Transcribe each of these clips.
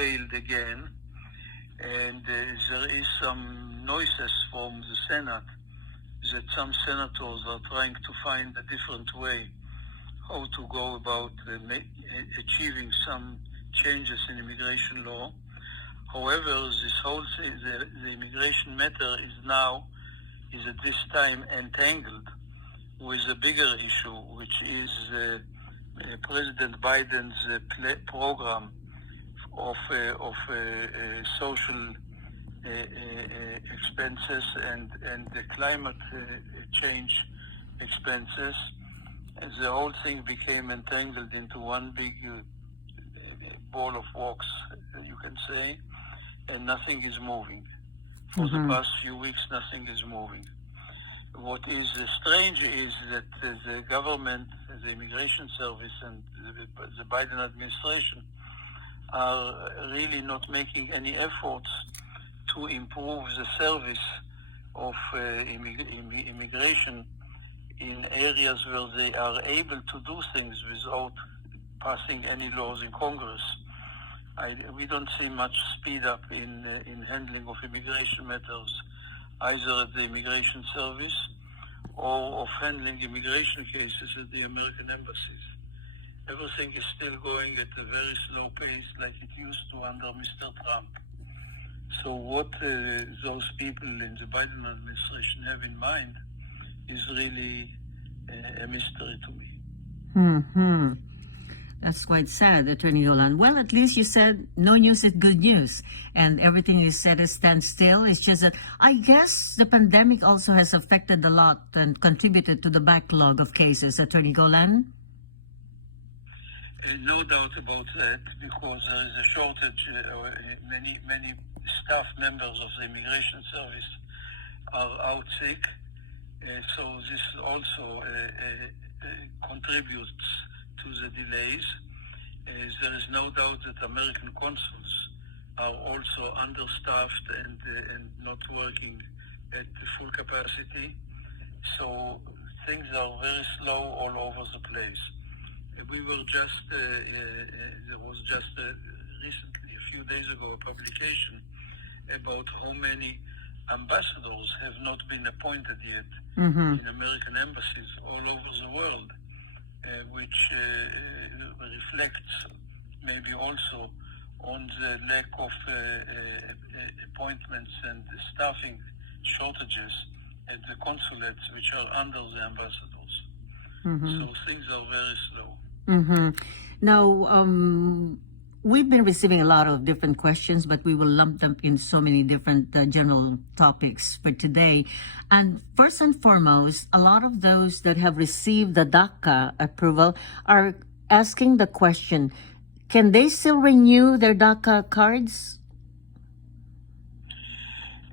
failed again, and there is some noises from the Senate that some senators are trying to find a different way how to go about achieving some changes in immigration law. However, this whole the immigration matter is at this time entangled with a bigger issue, which is President Biden's program of social expenses and the climate change expenses. The whole thing became entangled into one big ball of wax, you can say, and nothing is moving. For the past few weeks, nothing is moving. What is strange is that the government, the immigration service, and the Biden administration are really not making any efforts to improve the service of immigration in areas where they are able to do things without passing any laws in Congress. We don't see much speed up in handling of immigration matters, either at the immigration service or of handling immigration cases at the American embassies. Everything is still going at a very slow pace like it used to under Mr. Trump. So what those people in the Biden administration have in mind is really a mystery to me. That's quite sad, Attorney Golan. Well, at least you said no news is good news, and everything is set at standstill. It's just that I guess the pandemic also has affected a lot and contributed to the backlog of cases, Attorney Golan. No doubt about that, because there is a shortage. Many staff members of the immigration service are out sick, so this also contributes to the delays. There is no doubt that American consuls are also understaffed and not working at full capacity. So things are very slow all over the place. We were just, there was just recently, a few days ago, a publication about how many ambassadors have not been appointed yet in American embassies all over the world. Which reflects maybe also on the lack of appointments and staffing shortages at the consulates, which are under the ambassadors. So things are very slow. Now, we've been receiving a lot of different questions, but we will lump them in so many different general topics for today. And first and foremost, a lot of those that have received the Daca approval are asking the question, can they still renew their Daca cards?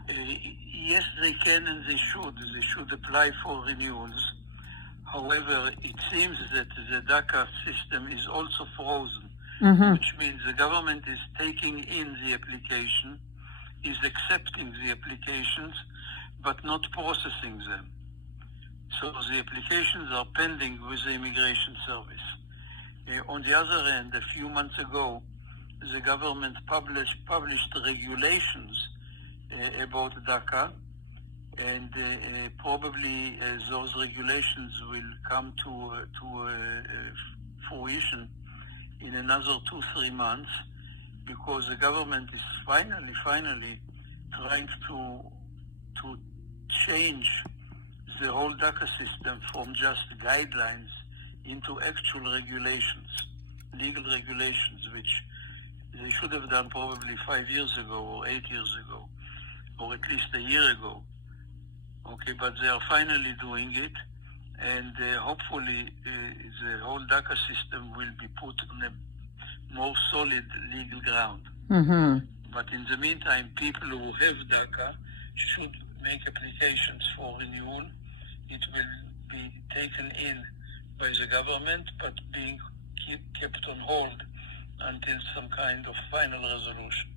Yes, they can and they should. They should apply for renewals. However, it seems that the Daca system is also frozen. Which means the government is taking in the application, is accepting the applications, but not processing them. So the applications are pending with the immigration service. On the other hand, a few months ago, the government published regulations about DACA, and probably those regulations will come to fruition in another 2-3 months, because the government is finally trying to change the whole DACA system from just guidelines into actual regulations, legal regulations, which they should have done probably 5 years ago or 8 years ago, or at least a year ago. Okay, but they are finally doing it, and hopefully the whole DACA system will be put on a more solid legal ground. But in the meantime, people who have DACA should make applications for renewal. It will be taken in by the government, but being kept on hold until some kind of final resolution.